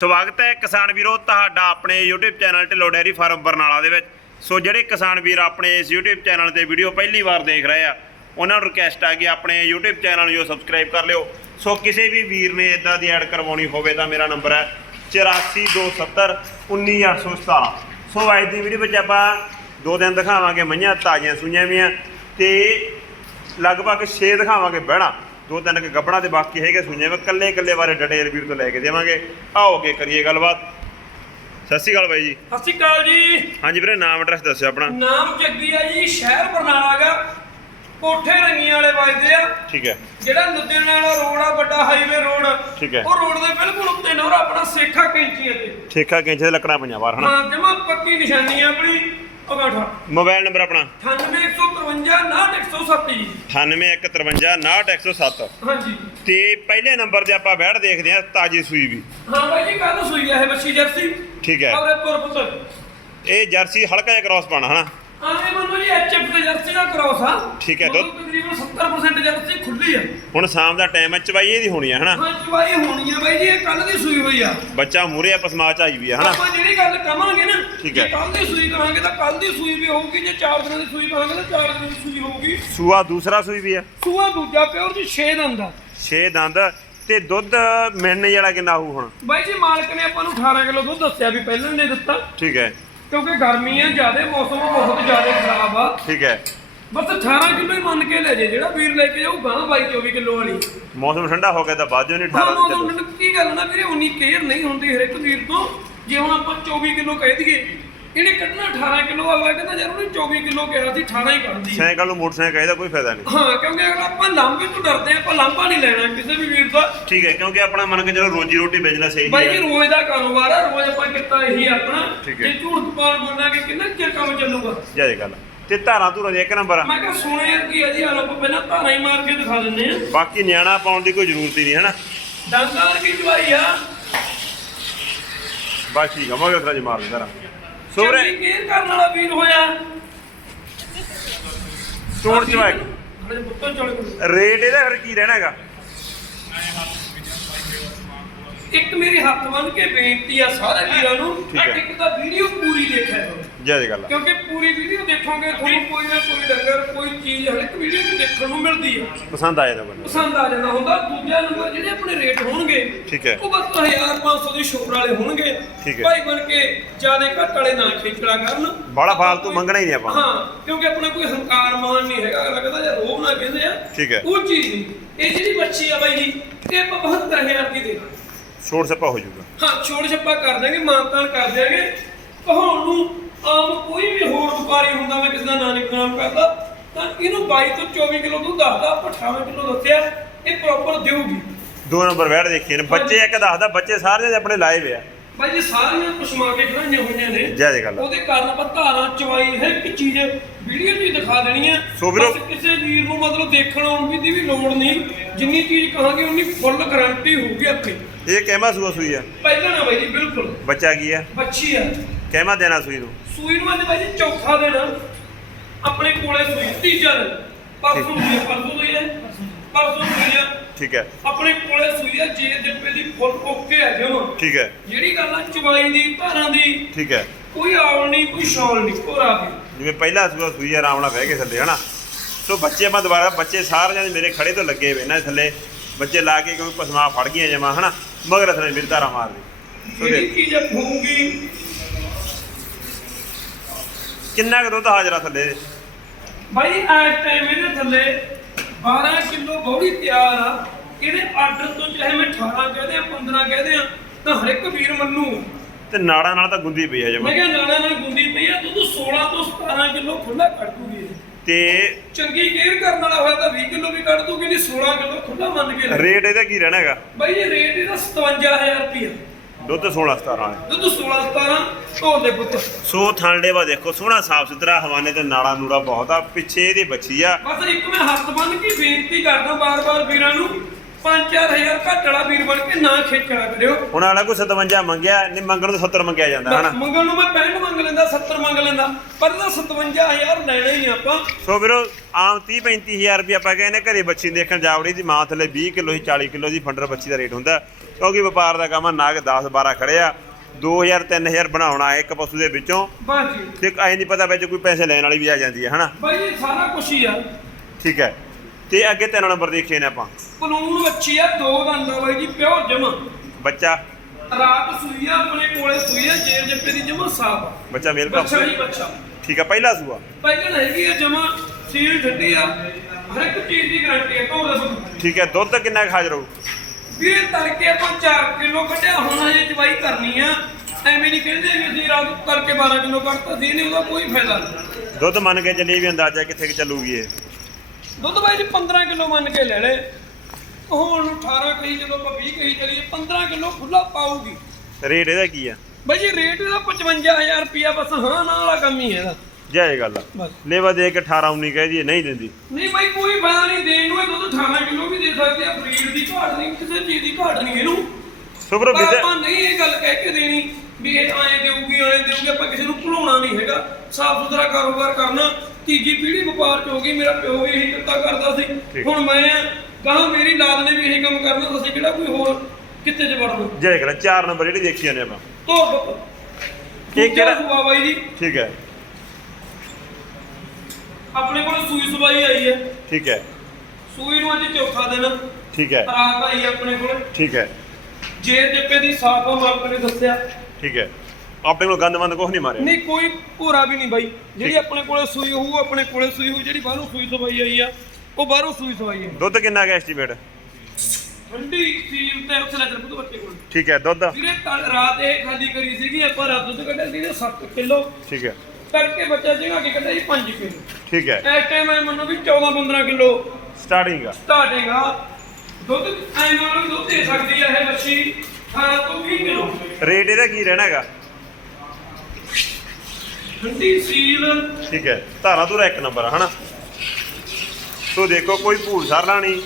ਸਵਾਗਤ ਹੈ ਕਿਸਾਨ ਵੀਰੋ, ਤੁਹਾਡਾ ਆਪਣੇ YouTube channel Dhillon dairy farm Barnala ਦੇ ਵਿੱਚ। ਸੋ ਜਿਹੜੇ ਕਿਸਾਨ ਵੀਰ ਆਪਣੇ ਇਸ YouTube ਚੈਨਲ ਤੇ ਵੀਡੀਓ ਪਹਿਲੀ ਵਾਰ ਦੇਖ ਰਹੇ ਆ, ਉਹਨਾਂ ਨੂੰ ਰਿਕਵੈਸਟ ਆ ਕਿ ਆਪਣੇ YouTube ਚੈਨਲ ਨੂੰ ਜੋ ਸਬਸਕ੍ਰਾਈਬ ਕਰ ਲਿਓ। ਸੋ ਕਿਸੇ ਵੀ ਵੀਰ ਨੇ ਇਦਾਂ ਦੀ ਐਡ ਕਰਵਾਉਣੀ ਹੋਵੇ ਤਾਂ ਮੇਰਾ ਨੰਬਰ ਹੈ 8427 19817 ਸੋ ਅੱਜ ਦੀ ਵੀਡੀਓ ਵਿੱਚ ਆਪਾਂ ਦੋ ਦਿਨ ਦਿਖਾਵਾਂਗੇ ਮਈਆਂ ਤਾਜ਼ੀਆਂ ਸੂਈਆਂ ਵੀਆਂ ਤੇ ਲਗਭਗ 6 ਦਿਖਾਵਾਂਗੇ ਬਹਿਣਾ। ਦੋ ਤਿੰਨ ਕੇ ਗੱਬਣਾ ਤੇ ਬਾਕੀ ਹੈਗੇ ਸੁਣਿਆ ਮੈਂ ਕੱਲੇ ਕੱਲੇ ਬਾਰੇ ਡਿਟੇਲ ਵੀਰ ਤੋਂ ਲੈ ਕੇ ਦੇਵਾਂਗੇ। ਆਓ ਅੱਗੇ ਕਰੀਏ ਗੱਲਬਾਤ। ਸਤਿ ਸ਼੍ਰੀ ਅਕਾਲ ਬਾਈ ਜੀ। ਸਤਿ ਸ਼੍ਰੀ ਅਕਾਲ ਜੀ। ਹਾਂਜੀ ਵੀਰੇ ਨਾਮ ਐਡਰੈਸ ਦੱਸਿਓ ਆਪਣਾ। ਨਾਮ ਜੱਗੀ ਆ ਜੀ ਸ਼ਹਿਰ ਬਰਨਾਲਾ ਗਾ ਕੋਠੇ ਰੰਗੀਆਂ ਵਾਲੇ ਵੱਜਦੇ ਆ। ਠੀਕ ਹੈ। ਜਿਹੜਾ ਲੁਧਿਆਣਾ ਵਾਲਾ ਰੋਡ ਆ ਵੱਡਾ ਹਾਈਵੇ ਰੋਡ। ਠੀਕ ਹੈ। ਉਹ ਰੋਡ ਦੇ ਬਿਲਕੁਲ ਉੱਤੇ ਨੋਰ ਆਪਣਾ ਸੇਖਾ ਕੈਂਚੀਆਂ ਤੇ ਠੇਕਾ ਕਿੰਚ ਦੇ ਲੱਕੜਾਂ ਪਈਆਂ ਬਾਹਰ ਹਨਾ? ਹਾਂ ਜਮਾ ਪੱਕੀ ਨਿਸ਼ਾਨੀ ਆ ਆਪਣੀ। ਉਹ ਬੈਠਾ ਮੋਬਾਈਲ ਨੰਬਰ ਆਪਣਾ। 9153 ਜੀ 9815599107 ਹਾਂਜੀ। ਤੇ ਪਹਿਲੇ ਨੰਬਰ ਤੇ ਆਪਾਂ ਬੈਠ ਦੇਖਦੇ ਹਾਂ ਤਾਜੀ ਸੂਈ ਵੀ। ਹਾਂ ਬਾਈ ਜੀ ਕੱਲ ਸੂਈ ਆ ਇਹ ਬੱਚੀ ਜਰਸੀ। ਠੀਕ ਹੈ। ਔਰ ਪੁਰ ਪੁੱਤ। ਇਹ ਜਰਸੀ ਹਲਕਾ ਜਿਹਾ ਕ੍ਰਾਸ ਪਾਣਾ ਹਨਾ? ਆਵੇਂ ਮੰਨੋ ਜੀ ਐਚਐਫ ਤੇ ਜਰਸੀ ਦਾ ਕ੍ਰੋਸ ਆ। ਠੀਕ ਹੈ, ਮਤਲਬ ਦੁੱਧ- ਤਕਰੀਬਨ 70% ਜਰਸੀ ਖੁੱਲੀ ਆ। ਹੁਣ ਸ਼ਾਮ ਦਾ ਟਾਈਮ ਹੈ ਚਵਾਈ ਇਹਦੀ ਹੋਣੀ ਹੈ ਹਨਾ? ਹਾਂ ਚਵਾਈ ਹੋਣੀ ਆ ਬਾਈ ਜੀ ਇਹ ਕੱਲ ਦੀ ਸੂਈ ਹੋਈ ਆ। ਬੱਚਾ ਮੂਰੇ ਆ ਪਸਮਾ ਚ ਆਈ ਵੀ ਹੈ ਹਨਾ? ਆਪਾਂ ਜਿਹੜੀ ਗੱਲ ਕਵਾਂਗੇ ਨਾ ਠੀਕ ਹੈ। ਕੱਲ ਦੀ ਸੂਈ ਕਹਾਂਗੇ ਤਾਂ ਕੱਲ ਦੀ ਸੂਈ ਵੀ ਹੋਊਗੀ ਜੇ ਚਾਰ ਦਿਨਾਂ ਦੀ ਸੂਈ ਕਹਾਂਗੇ ਤਾਂ ਚਾਰ ਦਿਨਾਂ ਦੀ ਸੂਈ ਹੋਊਗੀ। ਸੂਆ ਦੂਸਰਾ ਸੂਈ ਵੀ ਆ। ਸੂਆ ਦੂਜਾ ਪਿਓਰ ਜੀ 6 ਦਿਨ ਦਾ 6 ਦੰਦ ਤੇ ਦੁੱਧ ਮਿਲਣੇ ਵਾਲਾ ਕਿੰਨਾ ਹੋਊ ਹੁਣ? ਬਾਈ ਜੀ ਮਾਲਕ ਨੇ ਆਪਾਂ ਨੂੰ 18 ਕਿਲੋ ਦੁੱਧ ਦੱਸਿਆ ਵੀ ਪਹਿਲਾਂ ਨੇ ਦਿੱਤਾ। ਠੀਕ ਹੈ। ਕਿਉਂਕਿ ਗਰਮੀ ਜ਼ਿਆਦਾ ਮੌਸਮ ਬਹੁਤ ਜ਼ਿਆਦਾ ਖਰਾਬ ਆ। ਠੀਕ ਹੈ। ਬਸ 18 ਕਿਲੋ ਹੀ ਮੰਨ ਕੇ ਲੈ ਜੇ ਜਿਹੜਾ ਵੀਰ ਲੈ ਕੇ ਜਾਊ ਗਾਂ ਬਾਈ 24 ਕਿਲੋ ਵਾਲੀ। ਮੌਸਮ ਠੰਡਾ ਹੋ ਗਿਆ ਤਾਂ ਬਾਜੋ ਨਹੀਂ ਹਾਂ 18 ਮੌਸਮ ਚੱਲੂ ਮੈਨੂੰ ਕੀ ਗੱਲ ਨਾ ਵੀਰੇ ਉਨੀ ਕੇਅਰ ਨਹੀਂ ਹੁੰਦੀ ਹਰੇਕ ਵੀਰ ਤੋਂ। ਜੇ ਹੁਣ ਆਪਾਂ 24 ਕਿਲੋ ਕਹਿ ਦਈਏ ਇਹਨੇ ਕੱਢਣਾ 18 ਕਿਲੋ ਅਗਲਾ ਕਹਿੰਦਾ ਯਾਰ ਉਹਨੇ 24 ਕਿਲੋ ਕਿਹਾ ਸੀ 18 ਹੀ ਕੱਢਦੀ। ਸਾਈਕਲ ਨੂੰ ਮੋਟਰਸਾਈਕਲ ਇਹਦਾ ਕੋਈ ਫਾਇਦਾ ਨਹੀਂ। ਹਾਂ ਕਿਉਂਕਿ ਅਗਲਾ ਆਪਾਂ ਲਾਂਭੇ ਤੋਂ ਡਰਦੇ ਆ ਆਪਾਂ ਲਾਂਭਾ ਨਹੀਂ ਲੈਣਾ ਕਿਸੇ ਵੀ ਵੀਰ ਦਾ। ਠੀਕ ਹੈ ਕਿਉਂਕਿ ਆਪਣਾ ਮੰਨ ਕੇ ਚਲੋ ਰੋਜੀ ਰੋਟੀ ਬਿਜ਼ਨਸ ਇਹੀ ਬਾਈ ਜੀ ਹੈ। ਰੋਜ਼ ਦਾ ਕਾਰੋਬਾਰ ਆ ਰੋਜ਼ ਆਪਾਂ ਕੀਤਾ ਇਹੀ ਆਪਣਾ। ਠੀਕ ਹੈ। ਜੇ ਝੂਠ ਕਪਾਲ ਬੋਲਾਂਗੇ ਕਿੰਨਾ ਚਿਰ ਕੰਮ ਚੱਲੂਗਾ? ਜੈ ਗੱਲ ਤੇ ਧਾਰਾਂ ਧੂਰਾਂ ਦੇ ਇੱਕ ਨੰਬਰ ਆ। ਮੈਂ ਕਿਹਾ ਸੁਣਿਆ ਕੀ ਆ ਜੀ ਆਪਾਂ ਪਹਿਲਾਂ ਧਾਰਾਂ ਹੀ ਮਾਰ ਕੇ ਦਿਖਾ ਦਿੰਦੇ ਆ। ਬਾਕੀ ਨਿਆਣਾ ਪਾਉਣ ਦੀ ਕੋਈ ਜ਼ਰੂਰਤ ਹੀ ਨਹੀਂ ਹਨਾ ਡਾਂਗਾਂ ਕੀ ਜਵਾਈ ਆ। ਬਸ ਠੀਕ ਆ ਮਗਰ ਉਤਰਾ ਜੀ ਮਾਰ ਦੇ ਧਾਰਾਂ। ਸੋ ਵੀਰੇ ਚੰਗੀ ਕੇਅਰ ਕਰਨ ਵਾਲਾ ਵੀਰ ਹੋਇਆ। ਚੋਣ ਚਵਾਈ ਹਲੇ ਪੁੱਤੋਂ ਚਲੇ ਗਏ ਰੇਟ ਇਹਦਾ ਫਿਰ ਕੀ ਰਹਿਣਾ ਹੈਗਾ? ਇੱਕ ਮੇਰੀ ਹੱਥ ਬੰਨ ਕੇ ਬੇਨਤੀ ਆ ਸਾਰੇ ਵੀਰਾਂ ਨੂੰ ਠੀਕ ਹੈ। ਕਿ ਇੱਕ ਤਾਂ ਵੀਡੀਓ ਪੂਰੀ ਕਰੋ ਜੈ ਗੱਲ। ਕਿਉਂਕਿ ਪੂਰੀ ਵੀਡੀਓ ਦੇਖੋਗੇ ਤੁਹਾਨੂੰ ਕੋਈ ਨਾ ਕੋਈ ਡੰਗਰ ਕੋਈ ਚੀਜ਼ ਹਰ ਇੱਕ ਵੀਡੀਓ 'ਚ ਦੇਖਣ ਨੂੰ ਮਿਲਦੀ ਆ। ਪਸੰਦ ਆਇਆ ਤਾਂ ਬੰਦਾ। ਪਸੰਦ ਆ ਜਾਂਦਾ ਹੁੰਦਾ। ਦੂਜਾ ਨੰਬਰ ਜਿਹੜੇ ਆਪਣੇ ਰੇਟ ਹੋਣਗੇ ਠੀਕ ਹੈ। ਉਹ ਬਸ 1500 ਦੇ ਸ਼ੋਰ ਵਾਲੇ ਹੋਣਗੇ। ਠੀਕ ਹੈ। ਭਾਈ ਬਣ ਕੇ ਜਿਆਦੇ ਘੱਟ ਵਾਲੇ ਨਾ ਖੇਚਲਾ ਕਰਨ। ਬਾਹਲਾ ਫਾਲਤੂ ਮੰਗਣਾ ਹੀ ਨਹੀਂ ਆਪਾਂ। ਹਾਂ ਕਿਉਂਕਿ ਆਪਣਾ ਕੋਈ ਹੰਕਾਰ ਮਾਨ ਨਹੀਂ ਹੈਗਾ। ਅਗਲਾ ਕਹਿੰਦਾ ਯਾਰ ਉਹ ਨਾ ਕਹਿੰਦੇ ਆ। ਠੀਕ ਹੈ। ਉਹ ਚੀਜ਼ ਨਹੀਂ। ਇਹ ਜਿਹੜੀ ਬੱਚੀ ਆ ਬਾਈ ਜੀ ਇਹ ਆਪਾਂ 72000 ਦੀ ਦੇ ਦਾਂਗੇ। ਛੋੜ ਸੱਪਾ ਹੋ ਜਾਊਗਾ। ਹਾਂ ਛੋੜ ਛੱਪਾ ਕਰ ਦਾਂਗੇ ਮਾਨਤਾਨ ਕਰ ਦਿਆਂਗੇ। ਕਹਾਉਣ ਨੂੰ ਆਮ ਕੋਈ ਵੀ ਹੋਰ ਵਪਾਰੀ ਹੁੰਦਾ ਮੈਂ ਕਿਸੇ ਦਾ ਨਾਂ ਨਹੀਂ ਬਦਨਾਮ ਕਰਦਾ। ਤਾਂ ਇਹਨੂੰ 22 ਤੋਂ 24 ਕਿਲੋ ਦੁੱਧ ਦੱਸਦਾ ਆਪਾਂ 18 ਕਿਲੋ ਦੱਸਿਆ ਇਹ ਪ੍ਰੋਪਰ ਦੇਊਗੀ। ਦੋ ਨੰਬਰ ਬੈਠ ਦੇਖੀਏ ਨੇ ਬੱਚੇ ਇੱਕ ਦੱਸਦਾ ਬੱਚੇ ਸਾਰੇ ਦੇ ਆਪਣੇ ਲਾਏ ਵੇ ਆ। ਬਾਈ ਜੀ ਸਾਰੀਆਂ ਪਸ਼ਮਾ ਕੇ ਖੜਾਈਆਂ ਹੋਈਆਂ ਨੇ। ਜੈ ਜੈ ਗੱਲ। ਉਹਦੇ ਕਾਰਨ ਆਪਾਂ ਧਾਰਾਂ ਚਵਾਈ ਹੈ ਇੱਕ ਚੀਜ਼ ਵੀਡੀਓ ਹੀ ਦਿਖਾ ਦੇਣੀ ਹੈ ਸੋ ਵੀਰੋ- ਕਿਸੇ ਵੀਰ ਨੂੰ ਮਤਲਬ ਦੇਖਣ ਆਉਣ ਦੀ ਵੀ ਲੋੜ ਨਹੀਂ। ਜਿੰਨੀ ਚੀਜ਼ ਕਹਾਂਗੇ ਉਨੀ ਫੁੱਲ ਗਾਰੰਟੀ ਹੋਊਗੀ ਆਪਣੀ ਇਹ ਕਹਿਮਾ ਸੂਆ ਸੂਈ ਆ? ਪਹਿਲਾਂ ਨਾ ਬਾਈ ਜੀ ਬਿਲਕੁਲ। ਬੱਚਾ ਕੀ ਆ? ਬੱਚੀ ਆ। ਕਹਿਮਾ ਦੇਣਾ ਸੂਈ ਨੂੰ? ਸੂਈ ਨੂੰ ਅੱਜ ਬਾਈ ਜੀ ਚੌਥਾ ਦਿਨ। ਆਪਣੇ ਕੋਲੇ ਸੂਈ ਤੀਜਾ ਦਿਨ। ਪਰਸੋਂ ਦੀ ਪਰਸੋਂ ਦੀ ਹੈ। ਪਰਸੋਂ ਦੀ ਹੈ। ਠੀਕ ਹੈ। ਆਪਣੇ ਕੋਲੇ ਸੂਈ ਹੈ ਜੇ ਦਿੱਪੇ ਦੀ ਫੁੱਲ ਓਕੇ ਆ ਜਮਾ ਠੀਕ ਹੈ। ਜਿਹੜੀ ਗੱਲ ਆ ਚਵਾਈ ਦੀ ਧਾਰਾਂ ਦੀ। ਠੀਕ ਹੈ। ਕੋਈ ਆਵਲ ਨਹੀਂ ਕੋਈ ਸ਼ੌਲ ਨਹੀਂ ਕੋਰਾ ਵੀ ਜਿਵੇਂ ਪਹਿਲਾ ਸੂਆ ਸੂਈ ਆ, ਆਰਾਮ ਨਾਲ ਬਹਿ ਕੇ ਥੱਲੇ ਹਨਾ? ਸੋ ਬੱਚੇ ਆਪਾਂ ਦੁਬਾਰਾ ਬੱਚੇ ਸਾਰੇ ਜਣੇ ਮੇਰੇ ਖੜੇ ਤੋਂ ਲੱਗੇ ਹੋਏ ਨੇ ਥੱਲੇ। ਬੱਚੇ ਲਾ ਕੇ ਕਿਉਂਕਿ ਪਸਮਾ ਫੜ ਗਈਆਂ ਜਮਾ ਹਨਾ? ਮਗਰ ਥੱਲੇ ਮੇਰੇ ਧਾਰਾ ਮਾਰਦੇ ਸੋ ਜਿਹੜੀ ਦੇਖ ਚੀਜ਼ ਹੋਊਗੀ ਕਿੰਨਾ ਕੁ ਦੁੱਧ ਹਾਜ਼ਰਾ ਥੱਲੇ? ਬਾਈ ਇਸ ਟਾਈਮ ਇਹਦੇ ਥੱਲੇ 12 ਕਿਲੋ ਬੌੜੀ ਤਿਆਰ ਆ। ਇਹਦੇ ਆਰਡਰ ਤੋਂ ਚਾਹੇ ਮੈਂ 18 ਕਹਦੇ ਆ 15 ਕਹਦੇ ਆ ਤਾਂ ਹਰ ਇੱਕ ਵੀਰ ਮੰਨੂਗਾ ਤੇ ਨਾੜਾਂ ਨਾਲ ਤਾਂ ਗੁੰਦੀ ਪਈ ਆ ਜਮਾ। ਮੈਂ ਕਿਹਾ ਨਾਣਾ ਨਾਲ ਗੁੰਦੀ ਪਈ ਆ ਦੁੱਧ 16 ਤੋਂ 17 ਕਿਲੋ ਖੁੱਲਾ ਕੱਢ ਦੂਗੀ। ਇਹ। ਤੇ ਚੰਗੀ ਕੇਅਰ ਕਰਨ ਵਾਲਾ ਹੋਇਆ ਤਾਂ 20 ਕਿਲੋ ਵੀ ਕੱਢ ਦੂਗੀ ਨਹੀਂ 16 ਕਿਲੋ ਖੁੱਲਾ ਮੰਨ ਕੇ। ਲੈ। ਰੇਟ ਇਹਦਾ ਕੀ ਰਹਿਣਾ ਹੈਗਾ? ਬਾਈ ਇਹ ਰੇਟ ਇਹਦਾ 57000 ਰੁਪਇਆ ਦੁੱਧ 16 17 ਵਾਲੇ ਦੁੱਧ 16 17 ਢੋਲ ਦੇ ਪੁੱਤ। ਸੋ ਥਾਂਡੇ ਵਾ ਦੇਖੋ ਸੋਹਣਾ ਸਾਫ਼ ਸੁਥਰਾ ਹਵਾਨੇ ਤੇ ਨਾੜਾ ਨੂੜਾ ਬਹੁਤ ਆ ਪਿੱਛੇ ਇਹਦੀ ਬੱਚੀ ਆ। ਬਸ ਇੱਕ ਮੈਂ ਹੱਥ ਬੰਨ ਕੇ ਬੇਨਤੀ ਕਰਦਾ ਬਾਰ-ਬਾਰ ਵੀਰਾਂ ਨੂੰ 5-4000 ਘੱਟ ਵਾਲਾ ਵੀਰ ਬਣ ਕੇ ਨਾ ਖੇਚਣਾ ਕਰਿਓ ਹੁਣ ਵਾਲਾ ਕੋਈ 57 ਮੰਗਿਆ ਨਹੀਂ ਮੰਗਣ ਨੂੰ 70 ਮੰਗਿਆ ਜਾਂਦਾ ਹਨਾ? ਮੰਗਣ ਨੂੰ ਮੈਂ 65 ਮੰਗ ਲੈਂਦਾ 70 ਮੰਗ ਲੈਂਦਾ ਪਰ ਇਹਦਾ 57000 ਲੈਣਾ ਹੀ ਆਪਾਂ। ਸੋ ਵੀਰੋ ਆਮ 30 35000 ਰੁਪਏ ਆਪਾਂ ਕਹਿੰਦੇ ਘਰੇ ਬੱਚੀ ਦੇਖਣ ਜਾਵੜੀ ਦੀ ਮਾਂ ਥੱਲੇ 20 ਕਿਲੋ ਹੀ 40 ਕਿਲੋ ਦੀ ਫੰਡਰ ਬੱਚੀ ਦਾ ਰੇਟ ਹੁੰਦਾ। ਕਿਉਂਕਿ ਵਪਾਰ ਦਾ ਕੰਮ ਆ ਨਾਗ 10 12 ਖੜੇ ਆ। 2000 3000 ਬਣਾਉਣਾ ਇੱਕ ਪਸ਼ੂ ਦੇ ਵਿੱਚੋਂ। ਬਸ ਜੀ। ਤੇ ਐ ਨਹੀਂ ਪਤਾ ਵਿੱਚ ਕੋਈ ਪੈਸੇ ਲੈਣ ਵਾਲੀ ਵੀ ਆ ਜਾਂਦੀ ਹੈ ਹਨਾ? ਬਾਈ ਇਹ ਸਾਰਾ ਕੁਛ ਹੀ ਆ। ਠੀਕ ਹੈ। ਤੇ ਅੱਗੇ ਤਿੰਨ ਨੰਬਰ ਦੇਖੀਏ ਨੇ ਆਪਾਂ। ਕਾਨੂੰਨ ਬੱਚੀ ਆ ਦੋ ਦੰਦਾਂ ਬਾਈ ਜੀ ਪਿਓ ਜਮਾ। ਬੱਚਾ? ਰਾਤ ਸੂਈ ਆ ਆਪਣੇ ਕੋਲੇ ਸੂਈ ਆ ਜੇਰ ਜੱਪੇ ਦੀ ਜਮਾ ਸਾਫ਼ ਬੱਚਾ ਮੇਲ ਬੱਚਾ ਪਾਸ ਜੀ ਬੱਚਾ। ਠੀਕ ਹੈ ਪਹਿਲਾ ਸੂਆ? ਪਹਿਲਾਂ ਹੈਗੀ ਆ ਜਮਾ ਸੀਲ ਠੰਡੀ ਆ। ਹਰ ਇੱਕ ਚੀਜ਼ ਦੀ ਗਾਰੰਟੀ ਆ ਤੋਂ ਦੱਸੋ ਠੀਕ ਹੈ ਦੁੱਧ ਕਿੰਨਾ ਕੁ ਹਾਜ਼ਰ ਹੋਊ? ਵੀਰੇ ਤੜਕੇ ਆਪਾਂ 4 ਕਿਲੋ ਕੱਢਿਆ ਹੁਣ ਹਜੇ ਚਵਾਈ ਕਰਨੀ ਆ। ਐਵੇਂ ਨਹੀਂ ਕਹਿੰਦੇ ਵੀ ਅਸੀਂ ਰਾਤ ਕਰਕੇ 12 ਕਿਲੋ ਕੱਢਤਾ ਸੀ ਨਹੀਂ ਉਹਦਾ ਕੋਈ ਫਾਇਦਾ ਨਹੀਂ। ਦੁੱਧ ਮੰਨ ਕੇ ਚੱਲੀਏ ਵੀ ਅੰਦਾਜ਼ਾ ਕਿੱਥੇ ਕਿ ਚੱਲੂਗੀ ਇਹ। ਦੁੱਧ ਬਾਈ ਜੀ 15 ਕਿਲੋ ਮੰਨ ਕੇ ਲੈ ਲੈ ਹੁਣ 18 ਕਹੀ ਜਦੋਂ ਆਪਾਂ 20 ਕਹੀ ਚਲੀਏ 15 ਕਿਲੋ ਖੁੱਲਾ ਪਾਊਗੀ। ਰੇਟ ਇਹਦਾ ਕੀ ਆ? ਬਾਈ ਜੀ ਰੇਟ ਇਹਦਾ 55000 ਰੁਪਿਆ ਬਸ ਹਾਂ ਨਾ ਵਾਲਾ ਕੰਮ ਹੀ ਹੈ ਇਹਦਾ। ਜੈ ਇਹ ਗੱਲ ਲੇਵਾ ਦੇ ਕੇ 18 19 ਕਹਿ ਦਈਏ ਨਹੀਂ ਦਿੰਦੀ। ਨਹੀਂ ਬਾਈ ਕੋਈ ਫਾਇਦਾ ਨਹੀਂ ਦੇਣ ਨੂੰ ਇਹ ਦੁੱਧ 18 ਕਿਲੋ ਵੀ ਦੇ ਸਕਦੇ ਆ ਬਰੀਡ ਦੀ ਘਾਟ ਨਹੀਂ ਕਿਸੇ ਚੀਜ਼ ਦੀ ਘਾਟ ਨਹੀਂ ਇਹਨੂੰ। ਸੁਪਰ ਪਰ ਵਿਦ ਆਪਾਂ ਨਹੀਂ ਇਹ ਗੱਲ ਕਹਿ ਕੇ ਦੇਣੀ ਵੀ ਇਹ ਐਂ ਦੇਊਗੀ ਐਂ ਦੇਊਗੀ ਆਪਾਂ ਕਿਸੇ ਨੂੰ ਭੁਲਾਉਣਾ ਨਹੀਂ ਹੈਗਾ। ਸਾਫ਼ ਸੁਥਰਾ ਕਾਰੋਬਾਰ ਕਰਨਾ ਤੀਜੀ ਪੀੜ੍ਹੀ ਵਪਾਰ ਚ ਹੋ ਗਈ ਮੇਰਾ ਪਿਓ ਵੀ ਇਹੀ ਕਿੱਤਾ ਕਰਦਾ ਸੀ। ਹੁਣ ਮੈਂ ਆ ਗਾਂ ਮੇਰੀ ਲਾਦ ਨੇ ਵੀ ਇਹੀ ਕੰਮ ਕਰਨਾ ਤਾਂ ਅਸੀਂ ਕਿਹੜਾ ਕੋਈ ਹੋਰ ਕਿੱਤੇ ਚ ਵੜਨਾ ਜੈ ਗੱਲ ਚਾਰ ਨੰਬਰ ਜਿਹੜੀ ਦੇਖੀ ਨੇ ਆਪਾਂ। ਬੱਪ ਇਹ ਕਿਹੜਾ- ਹੁਆ ਬਾਈ ਜੀ। ਠੀਕ ਹੈ। ਆਪਣੇ ਕੋਲ ਸੂਈ ਸਵਾਈ ਆਈ ਹੈ। ਠੀਕ ਹੈ। ਸੂਈ ਨੂੰ ਅੱਜ ਚੌਥਾ ਦਿਨ। ਠੀਕ ਹੈ। ਰਾਤ ਆਈ ਆਪਣੇ ਕੋਲ। ਠੀਕ ਹੈ। ਜੇਰ ਜੱਪੇ ਦੀ ਸਾਫਾ ਮਾਲਕ ਨੇ ਦੱਸਿਆ। ਠੀਕ ਹੈ। ਆਪਣੇ ਕੋਲ ਗੰਦਮੰਦ ਕੁਝ ਨਹੀਂ ਮਾਰਿਆ। ਨਹੀਂ ਕੋਈ ਭੋਰਾ ਵੀ ਨਹੀਂ ਬਾਈ। ਜਿਹੜੀ। ਆਪਣੇ ਕੋਲੇ ਸੂਈ ਹੋਊ ਆਪਣੇ ਕੋਲੇ ਸੂਈ ਹੋਊ ਜਿਹੜੀ ਬਾਹਰੋਂ ਸੂਈ ਸਵਾਈ ਆਈ ਆ ਉਹ ਬਾਹਰੋਂ ਸੂਈ ਸਵਾਈ ਹੈ ਦੁੱਧ ਕਿੰਨਾ ਹੈ ਐਸਟੀਮੇਟ ਠੰਡੀ ਸੀਲ ਤੇ ਉੱਥੇ ਲੈ ਚੱਲ ਪੁੱਤ ਬੱਚੇ ਕੋਲ। ਠੀਕ ਹੈ ਦੁੱਧ? ਵੀਰੇ ਕੱਲ ਰਾਤ ਇਹ ਖਾਲੀ ਕਰੀ ਸੀਗੀ ਆਪਾਂ ਰਾਤ ਦੁੱਧ ਕੱਢਿਆ ਸੀ 7 ਕਿਲੋ। ਠੀਕ ਹੈ। ਕਰਕੇ ਬੱਚਾ ਜਿਹੜਾ ਕਿ ਕੱਢਿਆ ਸੀ 5 ਕਿਲੋ। ਠੀਕ ਹੈ। ਇਸ ਟਾਈਮ ਐ ਮੰਨੋ ਵੀ 14 15 ਕਿਲੋ ਸਟਾਰਟਿੰਗ ਆ। ਸਟਾਰਟਿੰਗ ਆ। ਦੁੱਧ ਐ ਵੀ ਦੁੱਧ ਦੇ ਸਕਦੀ ਆ ਇਹ ਬੱਚੀ 18 ਤੋਂ 20 ਕਿਲੋ। ਰੇਟ ਇਹਦਾ ਕੀ ਰਹਿਣਾ ਹੈਗਾ? ਠੰਡੀ ਸੀਲ। ਠੀਕ ਹੈ। ਧਾਰਾ ਧੁਰਾ ਇੱਕ ਨੰਬਰ ਆ ਹਨਾ? ਸੋ ਦੇਖੋ ਕੋਈ ਭੂਲ ਸਰਲਾ ਨਹੀਂ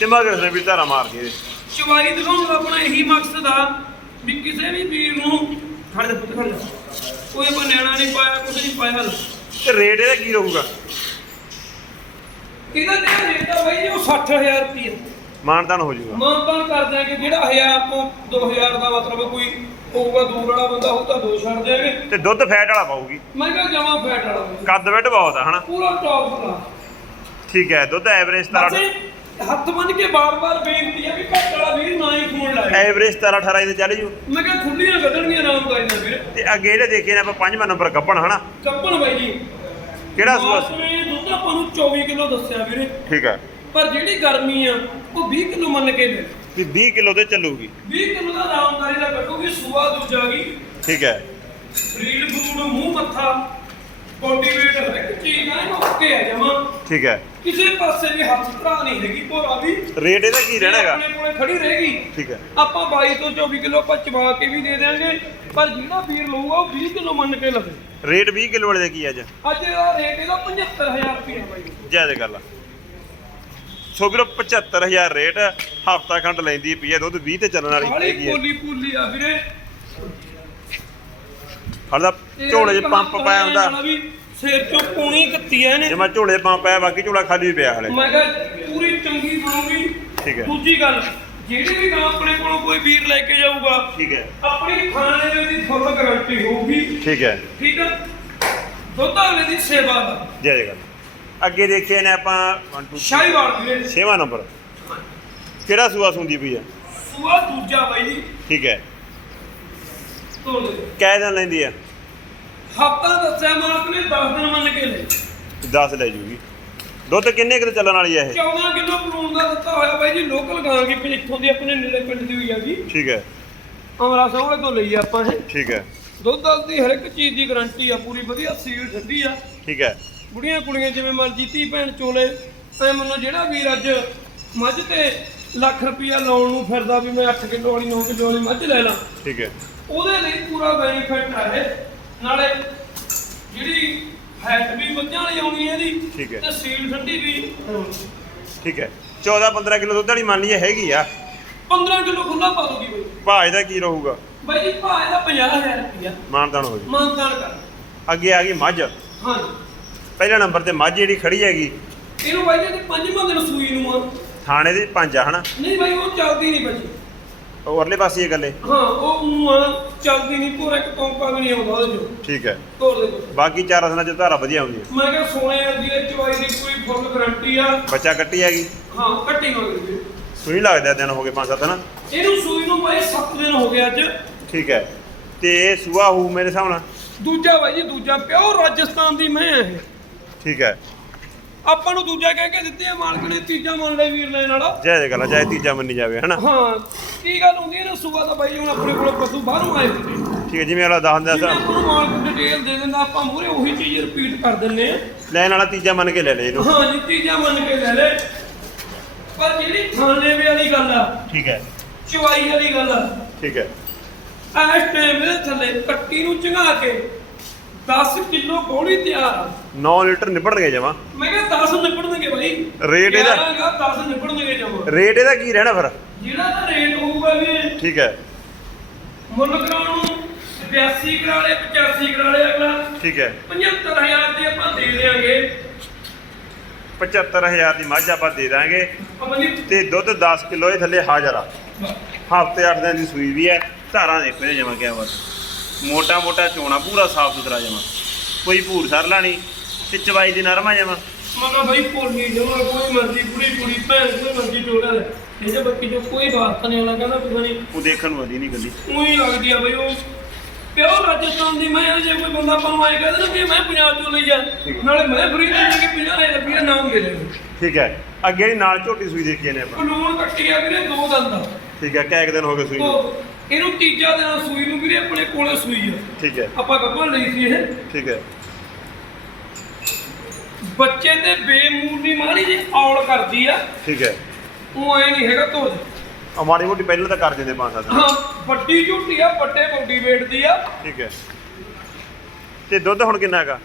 ਤੇ ਮਗਰ ਨੇ ਵੀ ਧਾਰਾ ਮਾਰ ਗਏ। ਚਵਾਈ ਦਿਖਾਉਣ ਦਾ ਆਪਣਾ ਇਹੀ ਮਕਸਦ ਆ ਵੀ ਕਿਸੇ ਵੀ ਵੀਰ ਨੂੰ ਖੜ ਜਾ ਪੁੱਤ ਖੜ ਜਾ। ਕੋਈ ਆਪਾਂ ਨਿਆਣਾ ਨਹੀਂ ਪਾਇਆ ਕੁਝ ਨਹੀਂ ਪਾਇਆ। ਤੇ ਰੇਟ ਇਹਦਾ ਕੀ ਰਹੂਗਾ? ਇਹਦਾ ਜਿਹੜਾ ਰੇਟ ਆ ਬਾਈ ਜੀ ਉਹ 60000 ਰੁਪਏ ਮਾਨਦਾਨ ਹੋ ਜਾਊਗਾ। ਮਾਨਤਾਨ ਕਰ ਦਿਆਂਗੇ ਜਿਹੜਾ 1000 ਤੋਂ 2000 ਦਾ ਮਤਲਬ ਕੋਈ ਹੋਊਗਾ ਦੂਰ ਵਾਲਾ ਬੰਦਾ ਹੋਊ ਤਾਂ ਦੋ ਛੱਡ ਦਿਆਂਗੇ। ਤੇ ਦੁੱਧ ਫੈਟ ਵਾਲਾ ਪਾਊਗੀ। ਮੈਂ ਕਿਹਾ ਜਮਾ ਫੈਟ ਵਾਲਾ। ਕੱਦ ਵਿੱਚ ਬਹੁਤ ਆ ਹਨਾ? ਪੂਰਾ ਟੌਪ ਦਾ ਠੀਕ ਹੈ ਦੁੱਧ ਐਵਰੇਜ ਬਸ 17 ਇਹ ਹੱਥ ਬੰਨ ਕੇ ਬਾਰ-ਬਾਰ ਬੇਨਤੀ ਹੈ ਵੀ ਘੱਟ ਵਾਲਾ ਵੀਰ ਨਾ ਹੀ ਫੋਨ ਲਾਏ। ਐਵਰੇਜ 17 18 ਦੇ ਚੱਲ ਜੂ। ਮੈਂ ਕਿਹਾ ਖੁੱਲੀਆਂ ਕੱਢਣਗੀਆਂ ਆਰਾਮਦਾਰੀ ਨਾਲ ਵੀਰ। ਤੇ ਅੱਗੇ ਜਿਹੜੇ ਦੇਖੇ ਨੇ ਆਪਾਂ ਪੰਜਵਾਂ ਨੰਬਰ ਗੱਬਣ ਹਨਾ? ਕੱਪਣ ਬਾਈ ਜੀ। ਕਿਹੜਾ ਸੂਆ ਦੁੱਧ ਆਪਾਂ ਨੂੰ 24 ਕਿਲੋ ਦੱਸਿਆ ਵੀਰੇ। ਠੀਕ ਹੈ। ਪਰ ਜਿਹੜੀ ਗਰਮੀ ਆ ਉਹ 20 ਕਿਲੋ ਮੰਨ ਕੇ ਲੈ। ਵੀ 20 ਕਿਲੋ ਤੇ ਚੱਲੂਗੀ। 20 ਕਿਲੋ ਦਾ ਆਰਾਮਦਾਰੀ ਦਾ ਕੱਢੂਗੀ ਸੂਆ ਦੂਜਾ ਗਈ ਠੀਕ ਹੈ। ਰੀਡ ਫੂਡ ਮੂੰਹ ਮੱਥਾ ਬੋਡੀ ਵੇਟ ਹਰ ਇੱਕ ਚੀਜ਼ ਨਾਲ ਓਕੇ ਆ ਜਮਾ। ਠੀਕ ਹੈ। ਕਿਸੇ ਪਾਸੇ ਵੀ ਹੱਥ ਭਰਾ ਨਹੀਂ ਹੈਗੀ ਭੋਰਾ ਵੀ। ਰੇਟ ਇਹਦਾ ਕੀ ਰਹਿਣਾ ਹੈਗਾ? ਆਪਣੇ ਕੋਲੇ ਖੜੀ ਰਹੇਗੀ ਠੀਕ ਹੈ। ਆਪਾਂ 22 ਤੋਂ 24 ਕਿਲੋ ਆਪਾਂ ਚਵਾ ਕੇ ਵੀ ਦੇ ਦਿਆਂਗੇ ਪਰ ਜਿਹੜਾ ਵੀਰ ਲਊਗਾ ਉਹ 20 ਕਿਲੋ ਮੰਨ ਕੇ ਲਵੇ। ਰੇਟ 20 ਕਿਲੋ ਵਾਲੇ ਦਾ ਕੀ ਅੱਜ? ਅੱਜ ਦਾ ਰੇਟ ਇਹਦਾ 75000 ਰੁਪਏ ਬਾਈ। ਜਾਇਜ਼ ਗੱਲ ਆ। ਸੋ ਵੀਰੋ 75000 ਰੇਟ ਹਫਤਾ ਖੰਡ ਲੈਂਦੀ ਪਈ ਹੈ ਦੁੱਧ 20 ਤੇ ਚੱਲਣ ਵਾਲੀ ਹੈਗੀ ਹੈ। ਪੋਲੀ ਪੋਲੀ ਆ ਵੀਰੇ। ਹਲਦਾ ਝੋਲੇ 'ਚ ਪੰਪ ਪਾਇਆ ਹੁੰਦਾ। ਵੀ ਸਿਰ ਚੋਂ ਪੂਣੀ ਕੱਤੀ ਐ ਇਹਨੇ। ਜੇ ਮੈਂ ਝੋਲੇ ਪੰਪ ਪਾਇਆ ਬਾਕੀ ਝੋਲਾ ਖਾਲੀ ਪਿਆ ਹਲੇ। ਮੈਂ ਕਿਹਾ ਪੂਰੀ ਚੰਗੀ ਬਣੂਗੀ। ਠੀਕ ਹੈ। ਦੂਜੀ ਗੱਲ ਜਿਹੜੀ ਵੀ ਗਾਂ ਆਪਣੇ ਕੋਲੋਂ ਕੋਈ ਵੀਰ ਲੈ ਕੇ ਜਾਊਗਾ ਠੀਕ ਹੈ। ਆਪਣੀ ਖਾਣੇ ਦੇ ਦੀ ਫੁੱਲ ਗਾਰੰਟੀ ਹੋਊਗੀ। ਠੀਕ ਹੈ। ਠੀਕ ਹੈ ਦੁੱਧ ਵਾਲੇ ਦੀ ਸੇਵਾ ਦਾ। ਜਾਇਜ਼ ਗੱਲ ਅੱਗੇ ਦੇਖੇ ਨੇ ਆਪਾਂ 1 2 ਸ਼ਾਹੀਵਾਲ ਵੀਰੇ। ਛੇਵਾਂ ਨੰਬਰ। ਕਿਹੜਾ ਸੂਆ ਸੁੰਦੀ ਪਈ ਆ? ਸੂਆ ਦੂਜਾ ਬਾਈ ਜੀ। ਠੀਕ ਹੈ। ਦੇ। ਕਹਿ ਦਿਨ ਲੈਂਦੀ ਆ। ਹਫਤਾ ਦੱਸਿਆ ਮਾਲਕ ਨੇ 10 ਦਿਨ ਮੰਨ ਕੇ ਲੈ। 10 ਲੈ ਜੂਗੀ। ਦੁੱਧ ਕਿੰਨੇ ਕਿਤੇ ਚੱਲਣ ਵਾਲੀ ਆ ਇਹ? 14 ਕਿਲੋ ਪਲੂਣ ਦਾ ਦਿੱਤਾ ਹੋਇਆ ਬਾਈ ਜੀ ਲੋਕਲ ਗਾਂ ਕੀ ਪਿੰਡ ਇੱਥੋਂ ਦੀ ਆਪਣੇ ਨੇੜੇ ਪਿੰਡ ਦੀ ਹੋਈ ਹੈਗੀ ਠੀਕ ਹੈ। ਅਮਰਾ ਸੋਹਣੇ ਤੋਂ ਲਈ ਆ ਆਪਾਂ ਇਹ। ਠੀਕ ਹੈ। ਦੁੱਧ ਦੀ ਹਰ ਇੱਕ ਚੀਜ਼ ਦੀ ਗਾਰੰਟੀ ਆ ਪੂਰੀ ਵਧੀਆ ਸੀਲ ਠੰਡੀ ਆ। ਠੀਕ ਹੈ। ਬੁੜੀਆਂ ਕੁੜੀਆਂ ਜਿਵੇਂ ਮਰਜ਼ੀ ਧੀ ਭੈਣ ਚੋਲੇ ਐ ਮੰਨੋ ਜਿਹੜਾ ਵੀਰ ਅੱਜ ਮੱਝ ਤੇ ਲੱਖ ਰੁਪਇਆ ਲਾਉਣ ਨੂੰ ਫਿਰਦਾ ਵੀ ਮੈਂ 8 ਕਿਲੋ ਵਾਲੀ 9 ਕਿਲੋ ਵਾਲੀ ਮੱਝ ਲੈ ਲਾਂ। ਠੀਕ ਹੈ। ਉਹਦੇ ਲਈ ਪੂਰਾ ਬੈਨੀਫਿਟ ਆ ਇਹ। ਨਾਲੇ ਜਿਹੜੀ ਹੈਟ ਵੀ ਮੱਝਾਂ ਵਾਲੀ ਆਉਣੀ ਹੈ ਇਹਦੀ ਠੀਕ ਹੈ। ਤੇ ਸੀਲ ਠੰਡੀ ਵੀ। ਠੀਕ ਹੈ। 14 15 ਕਿਲੋ ਦੁੱਧ ਵਾਲੀ ਮੰਨ ਲਈਏ ਹੈਗੀ ਆ। 15 ਕਿਲੋ ਖੁੱਲਾ ਪਾ ਦੂਗੀ ਬਾਈ। ਭਾਅ ਇਹਦਾ ਕੀ ਰਹੂਗਾ? ਬਾਈ ਜੀ ਭਾਅ ਇਹਦਾ 50000 ਰੁਪਇਆ ਮਾਨਦਾਨ ਹੋ ਜੀ ਮਾਨਦਾਨ ਕਰ। ਅੱਗੇ ਆ ਗਈ ਮੱਝ। ਹਾਂਜੀ। ਪਹਿਲੇ ਨੰਬਰ ਤੇ ਮੱਝ ਜਿਹੜੀ ਖੜੀ ਹੈਗੀ। ਇਹਨੂੰ ਬਾਈ ਜੀ ਪੰਜਵਾਂ ਦਿਨ ਸੂਈ ਨੂੰ ਆ। ਥਾਣੇ ਦੇ ਪੰਜ ਆ ਹਨਾ? ਨਹੀਂ ਬਾਈ ਉਹ ਚੱਲਦੀ ਨਹੀਂ ਬੱਚੀ ਉਹ ਅਰਲੇ ਪਾਸੇ ਇਹ ਗੱਲੇ ਹਾਂ ਉਹ ਊਂ ਆ ਚੱਲਦੀ ਨਹੀਂ ਪੂਰਾ ਇੱਕ ਟੌਂਕਾ ਵੀ ਨਹੀਂ ਆਉਂਦਾ ਉਹਦੇ ਚੋਂ। ਠੀਕ ਹੈ ਤੋੜ ਦੇ ਕੋਲ। ਬਾਕੀ ਚਾਰ ਅਸਲਾਂ ਚ ਧਾਰਾ ਵਧੀਆ ਆਉਂਦੀਆਂ ਮੈਂ ਕਿਹਾ ਸੋਨੇ ਦੀ ਇਹ ਚਵਾਈ ਦੀ ਕੋਈ ਫੁੱਲ ਗਾਰੰਟੀ ਆ। ਬੱਚਾ ਕੱਟੀ ਹੈਗੀ? ਹਾਂ ਕੱਟੀ ਮੰਗਦੀ ਸੂਈ ਲੱਗਦਾ ਦਿਨ ਹੋ ਗਏ ਪੰਜ ਸੱਤ ਨਾ ਇਹਨੂੰ ਸੂਈ ਨੂੰ ਬਾਈ 7 ਦਿਨ ਹੋ ਗਏ ਅੱਜ। ਠੀਕ ਹੈ ਤੇ ਇਹ ਸੂਆ ਹੋਊ ਮੇਰੇ ਹਿਸਾਬ ਨਾਲ? ਦੂਜਾ ਬਾਈ ਜੀ ਦੂਜਾ ਪਿਓਰ ਰਾਜਸਥਾਨ ਦੀ ਮੈਂ ਇਹ। ਠੀਕ ਹੈ ਆਪਾਂ ਨੂੰ ਦੂਜਾ ਕਹਿ ਕੇ ਦਿੱਤੇ ਆ ਮਾਲਕ ਨੇ ਤੀਜਾ ਮੰਨ ਲਿਆ ਵੀਰ ਲੈਣ ਵਾਲਾ ਜੈ ਜੈ ਗੱਲ ਚਾਹੇ ਤੀਜਾ ਮੰਨੀ ਜਾਵੇ ਹਨਾ? ਹਾਂ ਕੀ ਗੱਲ ਹੁੰਦੀ ਹੈ ਨਾ ਸੂਬਾ ਦਾ ਬਾਈ ਜੀ ਹੁਣ ਆਪਣੇ ਕੋਲ ਪਸ਼ੂ ਬਾਹਰੋਂ ਆਏ ਹੁੰਦੇ ਠੀਕ ਹੈ ਜਿਵੇਂ ਵਾਲਾ ਦੱਸ ਦਿੰਦਾ ਸਰ। ਆਪਾਂ ਨੂੰ ਮਾਲਕ ਡਿਟੇਲ ਦੇ ਦਿੰਦਾ ਆਪਾਂ ਮੂਰੇ ਉਹੀ ਚੀਜ਼ ਰਿਪੀਟ ਕਰ ਦਿੰਨੇ ਆ। ਲੈਣ ਵਾਲਾ ਤੀਜਾ ਮੰਨ ਕੇ ਲੈ ਲੈ ਇਹਨੂੰ। ਹਾਂ ਜੀ ਤੀਜਾ ਮੰਨ ਕੇ ਲੈ ਲੈ। ਪਰ ਜਿਹੜੀ ਥਾਣੇ ਵਾਲੀ ਗੱਲ ਆ ਠੀਕ ਹੈ। ਚਵਾਈ ਵਾਲੀ ਗੱਲ ਆ ਠੀਕ ਹੈ। ਇਸ ਟਾਈਮ ਦੇ ਥੱਲੇ ਕੱਟੀ ਨੂੰ ਚੰਗਾ ਕੇ 10 ਕਿਲੋ ਗੋਲੀ ਤਿਆਰ ਆ। 9 ਲੀਟਰ ਨਿਬੜਨਗੇ ਜਮਾ। ਮੈਂ ਕਿਹਾ 10 ਨਿਪੜਨਗੇ ਬਾਈ। ਰੇਟ ਇਹਦਾ 10 ਨਿਪੜਨਗੇ ਜਮਾ। ਰੇਟ ਇਹਦਾ ਕੀ ਰਹਿਣਾ ਫਿਰ? ਜਿਹੜਾ ਦਾ ਰੇਟ ਹੋਊਗਾ ਵੀ ਠੀਕ ਹੈ। ਮੁੱਲ ਕਰਾਉਣ ਨੂੰ 82 ਕਰਾ ਲੈ 85 ਕਰਾ ਲੈ ਅਗਲਾ। ਠੀਕ ਹੈ। 75000 ਦੇ ਆਪਾਂ ਦੇ ਦੇਾਂਗੇ 75000 ਦੀ ਮੱਝ ਆਪਾਂ ਦੇ ਦਾਂਗੇ। ਤੇ ਦੁੱਧ 10 ਕਿਲੋ ਇਹ ਥੱਲੇ ਹਾਜ਼ਰ ਆ। ਹਫ਼ਤੇ 8 ਦਿਨ ਦੀ ਸੂਈ ਵੀ ਹੈ। ਧਾਰਾਂ ਦੇਖੋ ਜਮਾ ਕਿਆ ਬਾਤ ਮੋਟਾ ਮੋਟਾ ਚੋਣਾ ਪੂਰਾ ਸਾਫ਼ ਸੁਥਰਾ ਜਮਾ। ਕੋਈ ਭੂਰ ਸਰਲਾ ਨਹੀਂ ਤੇ ਚਵਾਈ ਦੀ ਨਰਮਾ ਜਮਾ। ਮਗਾ ਭਾਈ ਪੋਲੀ ਜਮਾ ਕੋਈ ਮਰਜ਼ੀ ਪੂਰੀ ਪੂਰੀ ਭੈਣ ਕੋਈ ਮਰਜ਼ੀ ਟੋੜਾ ਲੈ। ਇਹਦੇ ਬੱਕੀ ਜੋ ਕੋਈ ਬਾਤ ਨਹੀਂ ਆਉਣਾ ਕਹਿੰਦਾ ਪਤਾ ਨਹੀਂ। ਉਹ ਦੇਖਣ ਨੂੰ ਵਧੀਆ ਨਹੀਂ ਗੱਲੀ। ਉਹੀ ਲੱਗਦੀ ਆ ਬਈ ਉਹ। ਪਿਓ ਰਾਜਸਥਾਨ ਦੀ ਮੈਂ ਜੇ ਕੋਈ ਬੰਦਾ ਆਪਾਂ ਨੂੰ ਆਏ ਕਹਿੰਦਾ ਨਾ ਕਿ ਮੈਂ ਪੰਜਾਬ ਤੋਂ ਲਈ ਜਾ ਨਾਲੇ ਮੈਂ ਫਰੀ ਦੇ ਕੇ 50000 ਰੁਪਏ ਨਾਮ ਦੇ ਦੇ ਠੀਕ ਹੈ। ਅੱਗੇ ਨਾਲ ਝੋਟੀ ਸੂਈ ਦੇਖੀ ਨੇ ਆਪਾਂ। ਕਾਨੂੰਨ ਕੱਟੀ ਆ ਵੀਰੇ ਦੋ ਦੰਦ ਠੀਕ ਹੈ ਕਿੰਨੇ ਦਿਨ ਹੋ ਗਏ ਸੂਈ ਨੂੰ। ਇਹਨੂੰ ਤੀਜਾ ਦਿਨ ਸੂਈ ਨੂੰ ਵੀਰੇ ਆਪਣੇ ਕੋਲੇ ਸੂਈ ਆ। ਠੀਕ ਹੈ। ਆਪਾਂ ਗੱਭਣ ਲਈ ਸੀ ਇਹ। ਠੀਕ ਹੈ। ਬੱਚੇ ਤੇ ਬੇਮੂਲੀ ਮਾਰੀ ਜੀ ਔਲ ਕਰਦੀ ਆ। ਠੀਕ ਹੈ। ਉਹ ਐ ਨਹੀਂ ਹੈਗਾ ਤੋਜ ਆ ਮਾੜੀ ਮੋਟੀ ਪਹਿਲਾਂ ਤਾਂ ਕਰ ਦਿੰਦੇ ਪੰਜ ਸੱਤ। ਹਾਂ ਵੱਡੀ ਝੁੱਟੀ ਆ ਵੱਡੇ ਬੋਡੀ weight ਦੀ ਆ। ਠੀਕ ਹੈ। ਤੇ ਦੁੱਧ ਹੁਣ ਕਿੰਨਾ ਹੈਗਾ?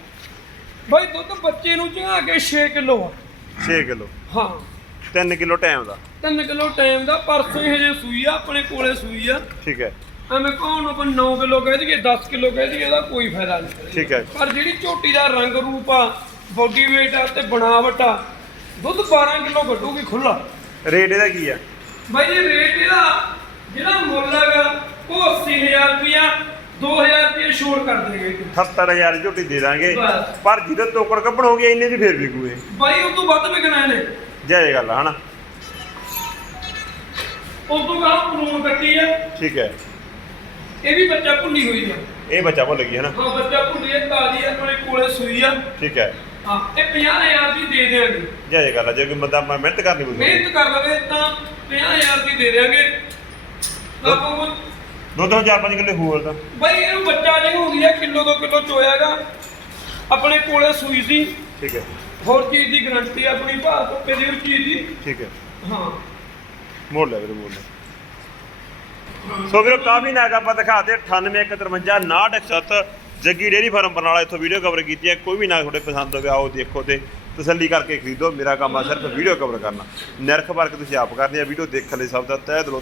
ਬਾਈ ਦੁੱਧ ਬੱਚੇ ਨੂੰ ਚੰਗਾ ਕੇ 6 ਕਿਲੋ ਆ। 6 ਕਿਲੋ। ਹਾਂ। 3 ਕਿਲੋ ਟਾਈਮ ਦਾ। 3 ਕਿਲੋ ਟਾਈਮ ਦਾ ਪਰਸੋਂ ਹੀ ਹਜੇ ਸੂਈ ਆ ਆਪਣੇ ਕੋਲੇ ਸੂਈ ਆ। ਠੀਕ ਹੈ। ਐਵੇਂ ਕੌਣ ਆਪਾਂ 9 ਕਿਲੋ ਕਹਿ ਦਈਏ 10 ਕਿਲੋ ਕਹਿ ਦਈਏ ਇਹਦਾ ਕੋਈ ਫਾਇਦਾ ਨਹੀਂ। ਠੀਕ ਹੈ। ਪਰ ਜਿਹੜੀ ਝੋਟੀ ਦਾ ਰੰਗ ਰੂਪ ਆ ਬੋਡੀ weight ਆ ਤੇ ਬਣਾਵਟ ਆ ਦੁੱਧ 12 ਕਿਲੋ ਕੱਢੂਗੀ ਖੁੱਲਾ ਰੇਟ ਇਹਦਾ ਕੀ ਆ? ਬਾਈ ਇਹ ਰੇਟ ਇਹਦਾ ਜਿਹੜਾ ਮੁੱਲ ਹੈਗਾ ਉਹ 80000 ਰੁਪਇਆ 2000 ਰੁਪਏ ਛੋੜ ਕਰ ਦੇਗੇ 78000 ਦੀ ਝੋਟੀ ਦੇ ਦਾਂਗੇ। ਪਰ ਜਦੋਂ ਤੋਕੜ ਕੱਪੜ ਹੋ ਗਿਆ ਇੰਨੇ ਦੀ ਫੇਰ ਵਿਕੂਏ ਬਾਈ ਉਹ ਤੋਂ ਵੱਧ ਵਿਕਣਾ ਨੇ ਜੈ ਗੱਲ ਹਨਾ? ਉਸ ਤੋਂ ਬਾਅਦ ਕੱਟੀ ਆ। ਠੀਕ ਹੈ। ਇਹ ਵੀ ਬੱਚਾ ਭੁੱਲੀ ਹੋਈ ਆ। ਇਹ ਬੱਚਾ ਭੁੱਲ ਗਈ ਹਨਾ ਹਾਂ ਬੱਚਾ ਭੁੱਲੀ ਆ ਤਾਜੀ ਆਪਣੇ ਕੋਲੇ ਸੂਈ ਆ। ਠੀਕ ਹੈ। ਹਾਂ ਇਹ 50000 ਦੀ ਦੇ ਦੇਾਂਗੇ ਜੈ ਗੱਲ ਆ ਜੇ ਕੋਈ ਬੰਦਾ ਮ- ਮਿਹਨਤ ਕਰਨੀ ਪਊਗੀ ਮਿਹਨਤ ਕਰ ਲਵੇ ਤਾਂ 50000 ਦੀ ਦੇ ਦੇਾਂਗੇ ਆਪਾਂ ਦੁੱਧ ਹੁਣ 4-5 ਕਿਲੋ ਹੋਰ ਦਾ ਬਾਈ ਇਹਨੂੰ ਬੱਚਾ ਜਿਹਾ ਹੁੰਦੀ ਆ ਕਿਲੋ ਦੋ ਕਿਲੋ ਚੋਇਆਗਾ। ਆਪਣੇ ਕੋਲੇ ਸੂਈ ਸੀ। ਠੀਕ ਹੈ। ਹੋਰ ਚੀਜ਼ ਦੀ ਗਾਰੰਟੀ ਆਪਣੀ ਭਾਰ ਤੋਂ ਕਿਸੇ ਵੀ ਚੀਜ਼ ਦੀ। ਠੀਕ ਹੈ। ਹਾਂ। ਮੋੜ ਲੈ ਵੀਰੇ, ਮੋੜ ਲੈ। ਸੋ ਵੀਰੋ ਕਾਫੀ ਨਾਗ ਆਪਾਂ ਦਿਖਾਤੇ 9853 961 ਜੱਗੀ ਡੇਰੀ ਫਾਰਮ ਬਰਨਾਲਾ ਇੱਥੋਂ ਵੀਡੀਓ ਕਵਰ ਕੀਤੀ ਹੈ। ਕੋਈ ਵੀ ਨਾ ਤੁਹਾਡੇ ਪਸੰਦ ਹੋਵੇ, ਆਓ ਦੇਖੋ ਤੇ ਤਸੱਲੀ ਕਰਕੇ ਖਰੀਦੋ। ਮੇਰਾ ਕੰਮ ਆ ਸਿਰਫ ਵੀਡੀਓ ਕਵਰ ਕਰਨਾ। ਨਿਰਖ ਵਰਕ ਤੁਸੀਂ ਆਪ ਕਰਦੇ ਆ ਵੀਡੀਓ ਦੇਖਣ ਲਈ ਸਭ ਦਾ ਤਹਿ ਦਿਲੋਂ